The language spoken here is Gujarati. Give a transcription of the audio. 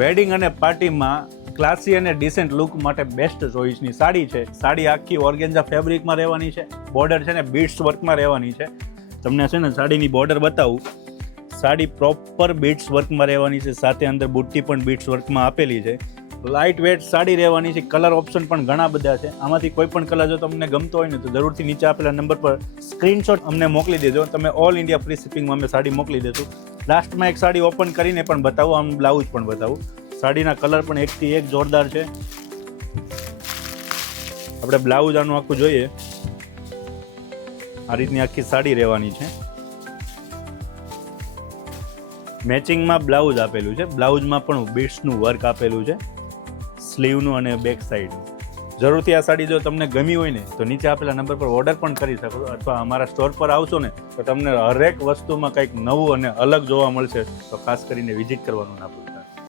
વેડિંગ અને પાર્ટીમાં ક્લાસી અને ડિસેન્ટ લુક માટે બેસ્ટ ચોઇસની સાડી છે. સાડી આખી ઓર્ગેન્ઝા ફેબ્રિકમાં રહેવાની છે. બોર્ડર છે ને બીડ્સ વર્કમાં રહેવાની છે. તમને છે ને સાડીની બોર્ડર બતાવું. સાડી પ્રોપર બીડ્સ વર્કમાં રહેવાની છે. સાથે અંદર બુટ્ટી પણ બીડ્સ વર્કમાં આપેલી છે. લાઇટ વેટ સાડી રહેવાની છે. કલર ઓપ્શન પણ ઘણા બધા છે. આમાંથી કોઈ પણ કલર જો તમને ગમતો હોય ને તો જરૂરથી નીચે આપેલા નંબર પર સ્ક્રીનશોટ અમને મોકલી દેજો. તમે ઓલ ઇન્ડિયા ફ્રી શિપિંગમાં અમે સાડી મોકલી દઈશું. લાસ્ટમાં એક સાડી ઓપન કરીને પણ બતાવું, આમ બ્લાઉઝ પણ બતાવું. સાડીના કલર પણ એકથી એક જોરદાર છે. આપણે બ્લાઉઝ આનું આખું જોઈએ. આ રીતની આખી સાડી રહેવાની છે. મેચિંગમાં બ્લાઉઝ આપેલું છે. બ્લાઉઝમાં પણ બીડ્સનું વર્ક આપેલું છે, સ્લીવનું અને બેક સાઈડ. જરૂરથી આ સાડી જો તમને ગમી હોય ને તો નીચે આપેલા નંબર પર ઓર્ડર પણ કરી શકો છો, અથવા અમારા સ્ટોર પર આવશો ને તો તમને હરેક વસ્તુમાં કંઈક નવું અને અલગ જોવા મળશે. તો ખાસ કરીને વિઝિટ કરવાનું ના ભૂલતા.